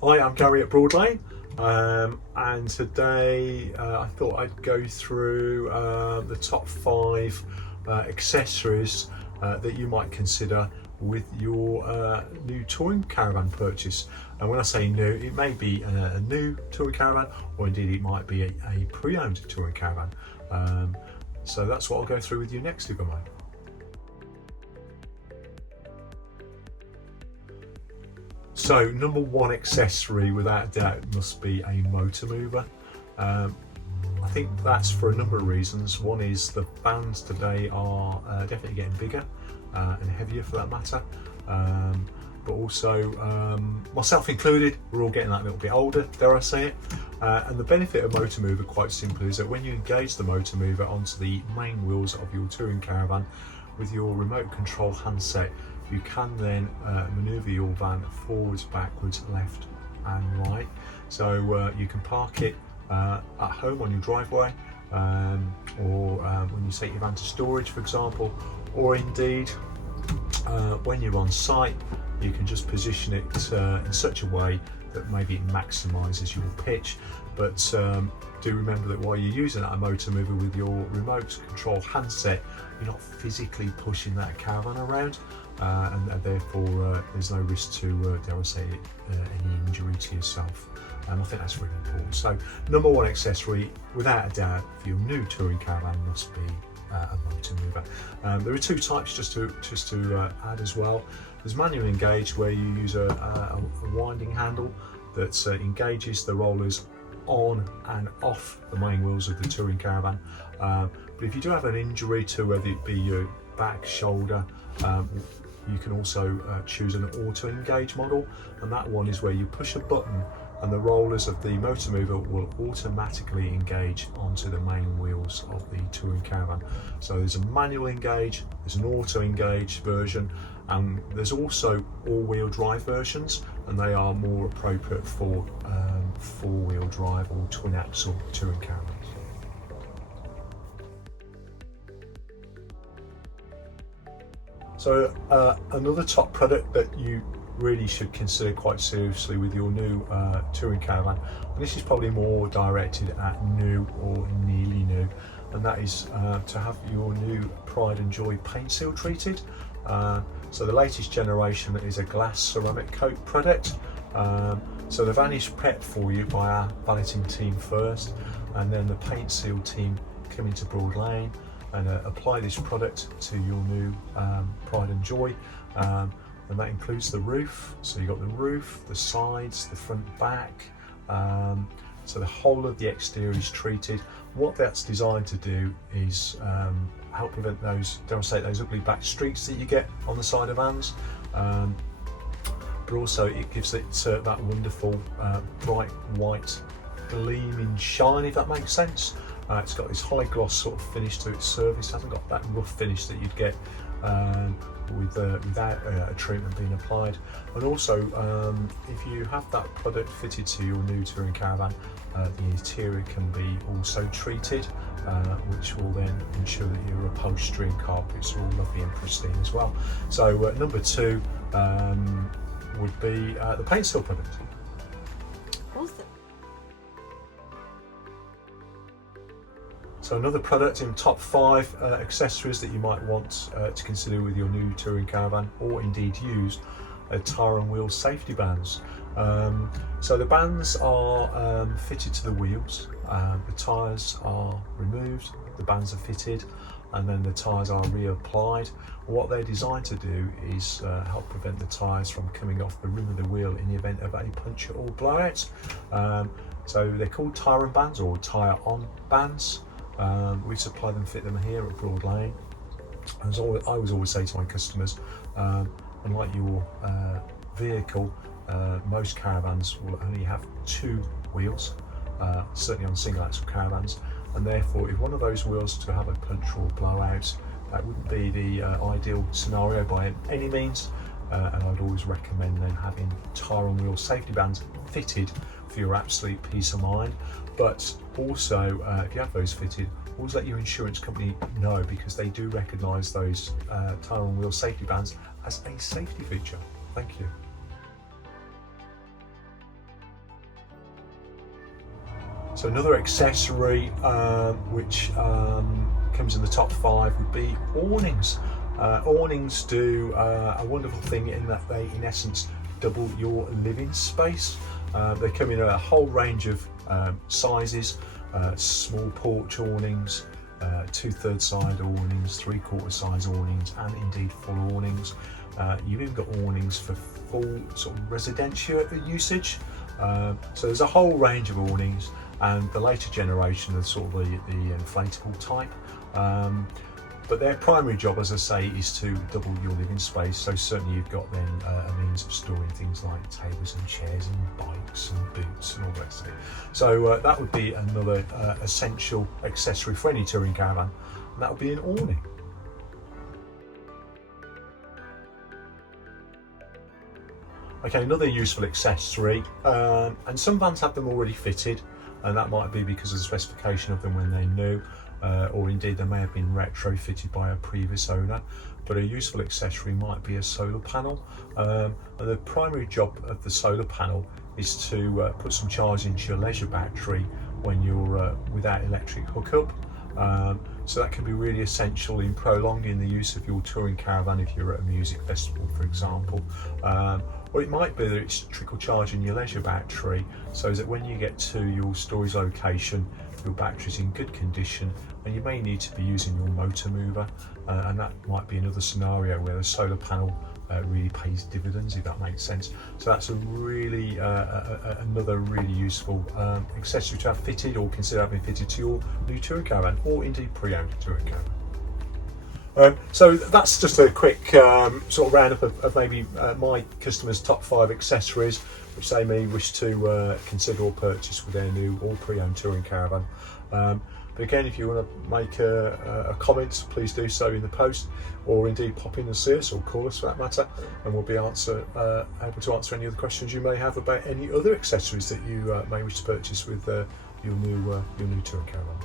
Hi, I'm Gary at Broadlane, and today I thought I'd go through the top 5 accessories that you might consider with your new touring caravan purchase. And when I say new, it may be a new touring caravan, or indeed it might be a pre-owned touring caravan. So that's what I'll go through with you next, if I may. So number one accessory without a doubt must be a motor mover. I think that's for a number of reasons. One is the vans today are definitely getting bigger and heavier for that matter. But also, myself included, we're all getting that little bit older, dare I say it. And the benefit of motor mover, quite simply, is that when you engage the motor mover onto the main wheels of your touring caravan with your remote control handset, you can then manoeuvre your van forwards, backwards, left and right. So you can park it at home on your driveway, or when you take your van to storage, for example, or indeed when you're on site, you can just position it in such a way that maybe it maximises your pitch. But do remember that while you're using that motor mover with your remote control handset, you're not physically pushing that caravan around, and therefore there's no risk to, dare I say it, any injury to yourself. And I think that's really important. So number one accessory, without a doubt, for your new touring caravan must be a motor mover. There are two types, just to add as well. There's manual engage, where you use a winding handle that engages the rollers on and off the main wheels of the touring caravan. But if you do have an injury to whether it be your back, shoulder, you can also choose an auto engage model, and that one is where you push a button and the rollers of the motor mover will automatically engage onto the main wheels of the touring caravan. So there's a manual engage, there's an auto engage version, and there's also all-wheel drive versions, and they are more appropriate for four-wheel drive or twin axle touring caravans. So another top product that you really should consider quite seriously with your new touring caravan, and this is probably more directed at new or nearly new, and that is to have your new Pride and Joy paint seal treated. So the latest generation is a glass ceramic coat product. So the van is prepped for you by our valeting team first, and then the paint seal team come into Broadlane and apply this product to your new Pride and Joy. And that includes the roof. So you've got the roof, the sides, the front, back. So the whole of the exterior is treated. What that's designed to do is help prevent those, dare I say, those ugly black streaks that you get on the side of vans. But also it gives it that wonderful bright white gleaming shine, if that makes sense. It's got this high gloss sort of finish to its surface. It hasn't got that rough finish that you'd get without a treatment being applied. And also, if you have that product fitted to your new touring caravan, the interior can be also treated, which will then ensure that your upholstery and carpets are all lovely and pristine as well. So number 2 would be the paint seal product. Awesome. So another product in top 5 accessories that you might want to consider with your new touring caravan, or indeed use, are tyre and wheel safety bands. So the bands are fitted to the wheels, the tyres are removed, the bands are fitted, and then the tyres are reapplied. What they're designed to do is help prevent the tyres from coming off the rim of the wheel in the event of a puncture or blowout. So they're called tyre and bands, or tyre on bands. We supply them, fit them here at Broadlane. As I always say to my customers, unlike your vehicle, most caravans will only have 2 wheels, certainly on single axle caravans, and therefore if one of those wheels to have a puncture or blowout, that wouldn't be the ideal scenario by any means. And I'd always recommend then having tyre and wheel safety bands fitted for your absolute peace of mind. But also, if you have those fitted, always let your insurance company know, because they do recognise those tyre and wheel safety bands as a safety feature. Thank you. So another accessory which comes in the top 5 would be awnings. Awnings do a wonderful thing in that they, in essence, double your living space. They come in a whole range of sizes, small porch awnings, 2/3 side awnings, 3/4 size awnings, and indeed full awnings. You've even got awnings for full sort of residential usage. So there's a whole range of awnings, and the later generation are sort of the inflatable type. But their primary job, as I say, is to double your living space. So certainly you've got then a means of storing things like tables and chairs and bikes and boots and all the rest of it. So that would be another essential accessory for any touring caravan, and that would be an awning. Okay, another useful accessory, and some vans have them already fitted, and that might be because of the specification of them when they're new, or indeed they may have been retrofitted by a previous owner. But a useful accessory might be a solar panel, and the primary job of the solar panel is to put some charge into your leisure battery when you're without electric hookup. So that can be really essential in prolonging the use of your touring caravan if you're at a music festival, for example. Or it might be that it's trickle charging your leisure battery, so that when you get to your storage location, your battery's in good condition, and you may need to be using your motor mover, and that might be another scenario where the solar panel really pays dividends, if that makes sense. So that's a really another really useful accessory to have fitted, or consider having fitted to your new touring caravan, or indeed pre-owned touring caravan. So that's just a quick sort of roundup of maybe my customers' top 5 accessories which they may wish to consider or purchase with their new or pre-owned touring caravan. But again, if you want to make a comment, please do so in the post, or indeed pop in and see us, or call us for that matter, and we'll be able to answer any other questions you may have about any other accessories that you may wish to purchase with your new touring caravan.